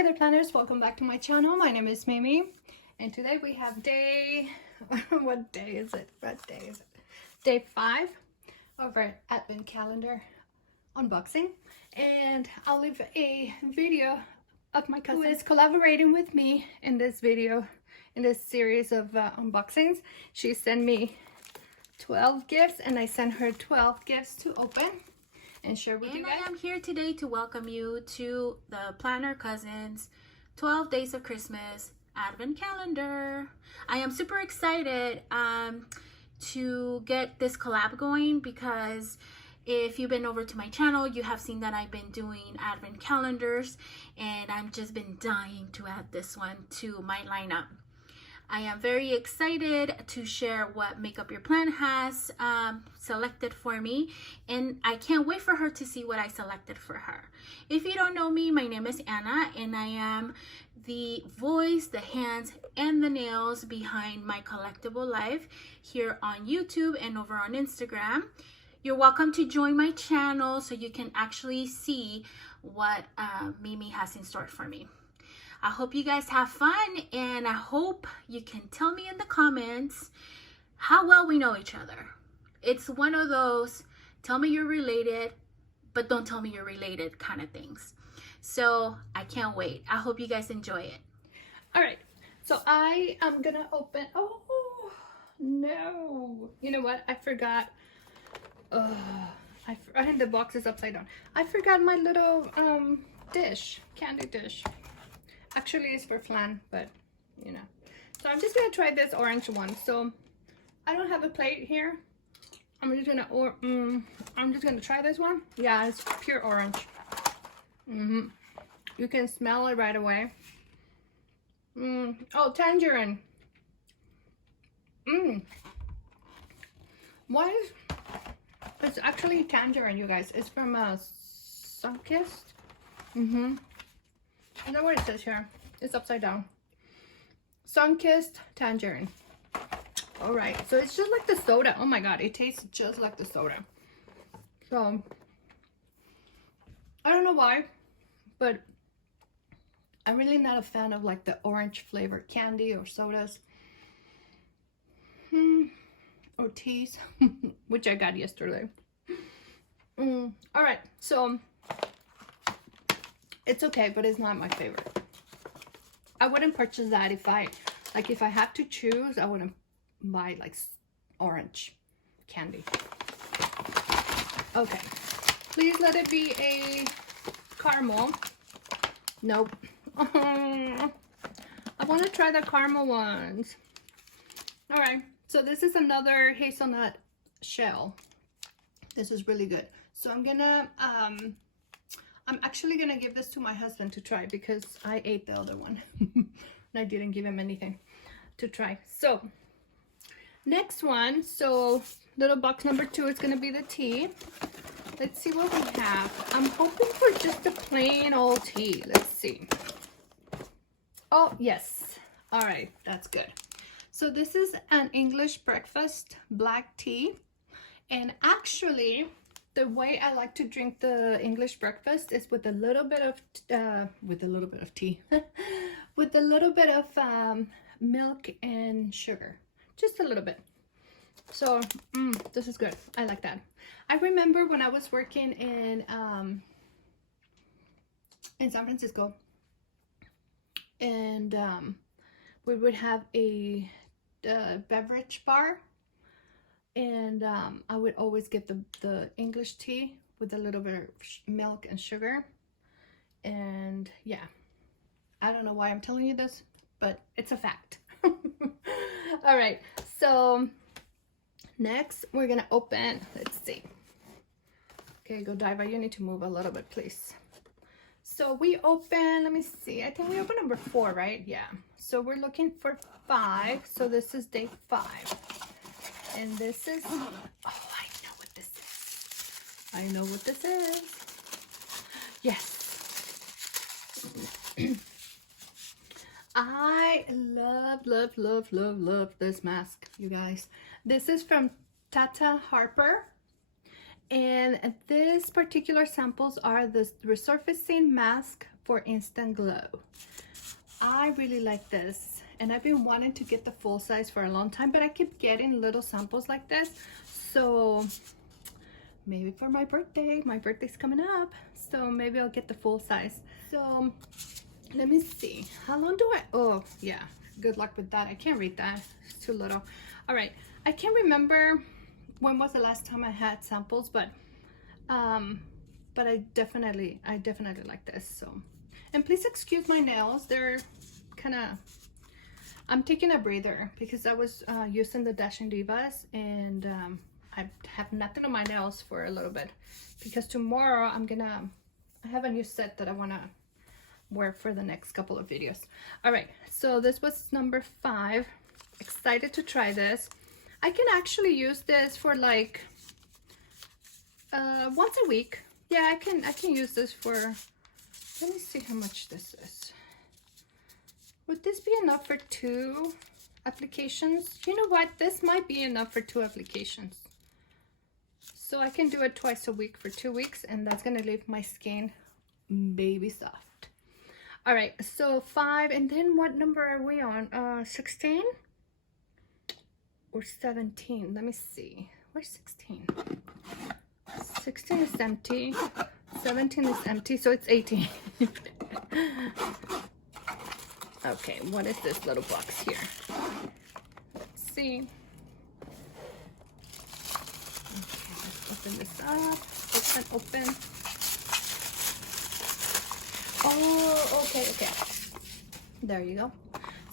Hey there planners, welcome back to my channel. My name is Mimi and today we have day, what day is it? Day 5 of our advent calendar unboxing, and I'll leave a video of my cousin who is collaborating with me in this video, in this series of unboxings. She sent me 12 gifts and I sent her 12 gifts to open and share with you guys. I am here today to welcome you to the Planner Cousins 12 Days of Christmas Advent Calendar. I am super excited to get this collab going, because if you've been over to my channel, you have seen that I've been doing Advent calendars, and I've just been dying to add this one to my lineup. I am very excited to share what Make Up Your Plan has selected for me, and I can't wait for her to see what I selected for her. If you don't know me, my name is Anna, and I am the voice, the hands, and the nails behind my collectible life here on YouTube and over on Instagram. You're welcome to join my channel so you can actually see what Mimi has in store for me. I hope you guys have fun, and I hope you can tell me in the comments how well we know each other. It's one of those tell me you're related, but don't tell me you're related kind of things. So I can't wait. I hope you guys enjoy it. All right, so I am gonna open. Oh no, you know what, I forgot. I think the box is upside down. I forgot my little candy dish. Actually, it's for flan, but you know. So I'm just gonna try this orange one. So I don't have a plate here. I'm just gonna try this one. Yeah, it's pure orange. You can smell it right away. Oh, tangerine. Why is it's actually tangerine, you guys? It's from Sunkist. I know what it says here. It's upside down. Sunkist tangerine. All right, so it's just like the soda. Oh my god, it tastes just like the soda. So I don't know why, but I'm really not a fan of like the orange flavored candy or sodas or teas, which I got yesterday. All right, so it's okay, but it's not my favorite. I wouldn't purchase that if I had to choose. I wouldn't buy like orange candy. Okay, please let it be a caramel. Nope. I want to try the caramel ones. All right, so this is another hazelnut shell. This is really good. So I'm actually gonna give this to my husband to try, because I ate the other one and I didn't give him anything to try. So next one, so little box number 2 is gonna be the tea. Let's see what we have. I'm hoping for just a plain old tea. Let's see. Oh yes, all right, that's good. So this is an English breakfast black tea, and actually the way I like to drink the English breakfast is with a little bit of tea, with a little bit of milk and sugar, just a little bit. So this is good. I like that. I remember when I was working in San Francisco, and we would have a beverage bar. And I would always get the English tea with a little bit of milk and sugar. And yeah, I don't know why I'm telling you this, but it's a fact. All right, so next we're gonna open, let's see. Okay, Godiva, you need to move a little bit, please. So we open, let me see, I think we open number 4, right? Yeah, so we're looking for 5. So this is day 5. And this is, oh, I know what this is. I know what this is. Yes. I love this mask, you guys. This is from Tata Harper. And this particular samples are the Resurfacing Mask for instant glow. I really like this, and I've been wanting to get the full size for a long time, but I keep getting little samples like this. So maybe for my birthday's coming up, so maybe I'll get the full size. So let me see, how long do I, oh yeah, good luck with that. I can't read that, it's too little. All right, I can't remember when was the last time I had samples, but I definitely like this. So, and please excuse my nails, they're kind of, I'm taking a breather because I was using the Dashing Divas, and I have nothing on my nails for a little bit because tomorrow I have a new set that I want to wear for the next couple of videos. All right, so this was number 5. Excited to try this. I can actually use this for like once a week. Yeah, I can use this for, let me see how much this is. Would this be enough for 2 applications? You know what, this might be enough for 2 applications. So I can do it twice a week for 2 weeks, and that's gonna leave my skin baby soft. All right, so 5, and then what number are we on? 16 or 17? Let me see. Where's 16? 16 is empty. 17 is empty, so it's 18. Okay, what is this little box here? Let's see. Okay, let's open this up. Open. Oh, okay. There you go.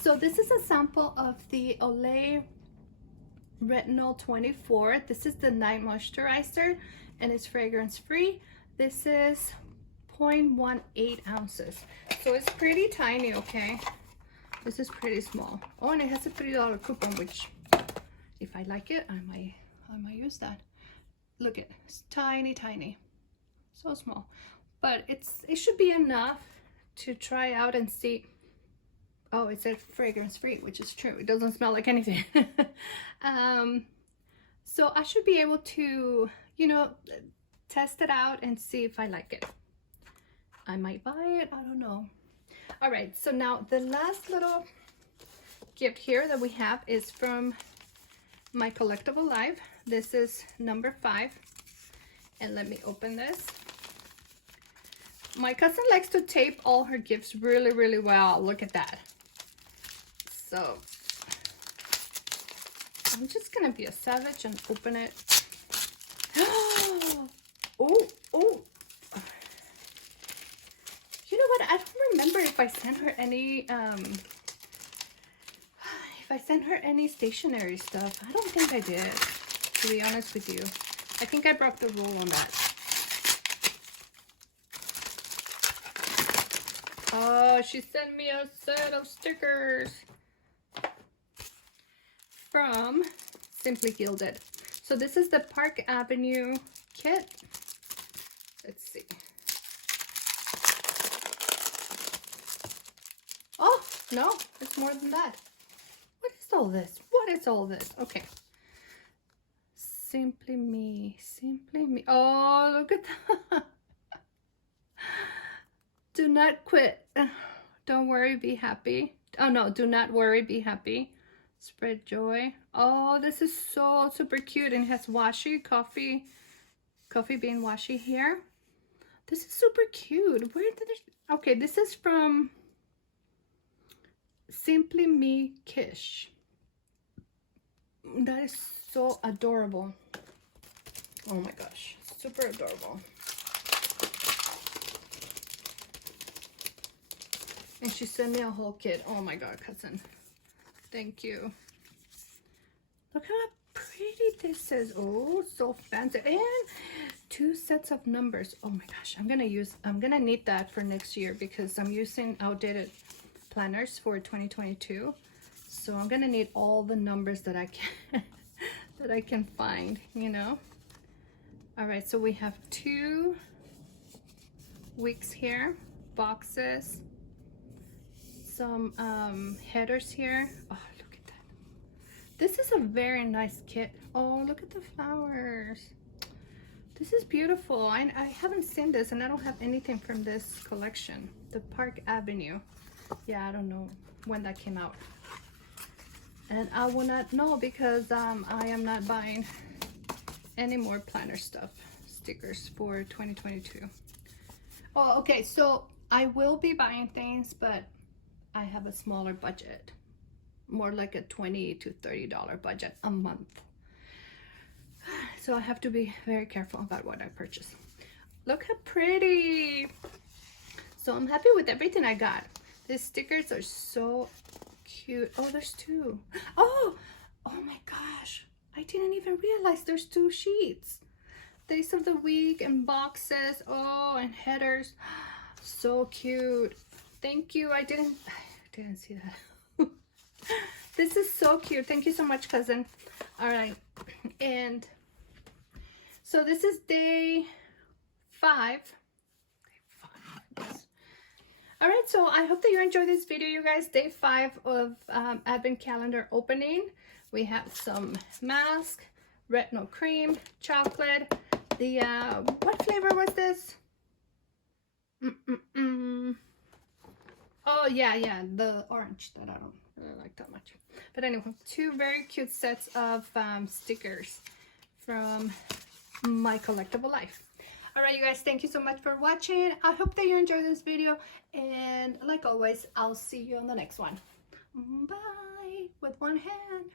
So this is a sample of the Olay Retinol 24. This is the night moisturizer, and it's fragrance free. This is 0.18 ounces. So it's pretty tiny, okay? This is pretty small. Oh, and it has a $3 coupon, which if I like it, I might use that. Look at it, it's tiny, so small. But it should be enough to try out and see. Oh, it said fragrance free, which is true. It doesn't smell like anything. So I should be able to, you know, test it out and see if I like it. I might buy it, I don't know. All right, so now the last little gift here that we have is from my collectible live. This is number 5, and let me open this. My cousin likes to tape all her gifts really well. Look at that. So I'm just gonna be a savage and open it. Oh, you know what, I don't remember if I sent her any stationery stuff. I don't think I did, to be honest with you. I think I broke the rule on that. Oh, she sent me a set of stickers from Simply Gilded. So this is the Park Avenue kit. Let's see. Oh, no, it's more than that. What is all this? What is all this? Okay. Simply Me. Oh, look at that. Do not quit. Don't worry, be happy. Oh no, do not worry, be happy. Spread joy. Oh, this is so super cute, and it has washi coffee bean washi here. This is super cute. Where did it? Okay, this is from Simply Me Kish. That is so adorable. Oh my gosh, super adorable. And she sent me a whole kit. Oh my god, cousin. Thank you. Look how pretty this is. Oh, so fancy. And 2 sets of numbers. Oh my gosh, I'm gonna need that for next year because I'm using outdated planners for 2022. So I'm gonna need all the numbers that I can that I can find, you know. All right, so we have 2 wicks here, boxes, some headers here. Oh, look at that. This is a very nice kit. Oh, look at the flowers. This is beautiful. I haven't seen this, and I don't have anything from this collection. The Park Avenue. Yeah, I don't know when that came out. And I will not know because I am not buying any more planner stuff, stickers for 2022. Oh, okay, so I will be buying things, but I have a smaller budget. More like a $20 to $30 budget a month. So I have to be very careful about what I purchase. Look how pretty. So I'm happy with everything I got. These stickers are so cute. Oh, there's two. Oh my gosh. I didn't even realize there's two sheets. Days of the week and boxes. Oh, and headers. So cute. Thank you. I didn't see that. This is so cute. Thank you so much, cousin. All right. And so this is day 5. Yes. All right, so I hope that you enjoyed this video, you guys. Day 5 of Advent Calendar opening. We have some mask, retinol cream, chocolate. The what flavor was this? Oh yeah, the orange that I don't really like that much. But anyway, 2 very cute sets of stickers from my collectible life. All right, you guys, thank you so much for watching. I hope that you enjoyed this video, and like always, I'll see you on the next one. Bye with one hand.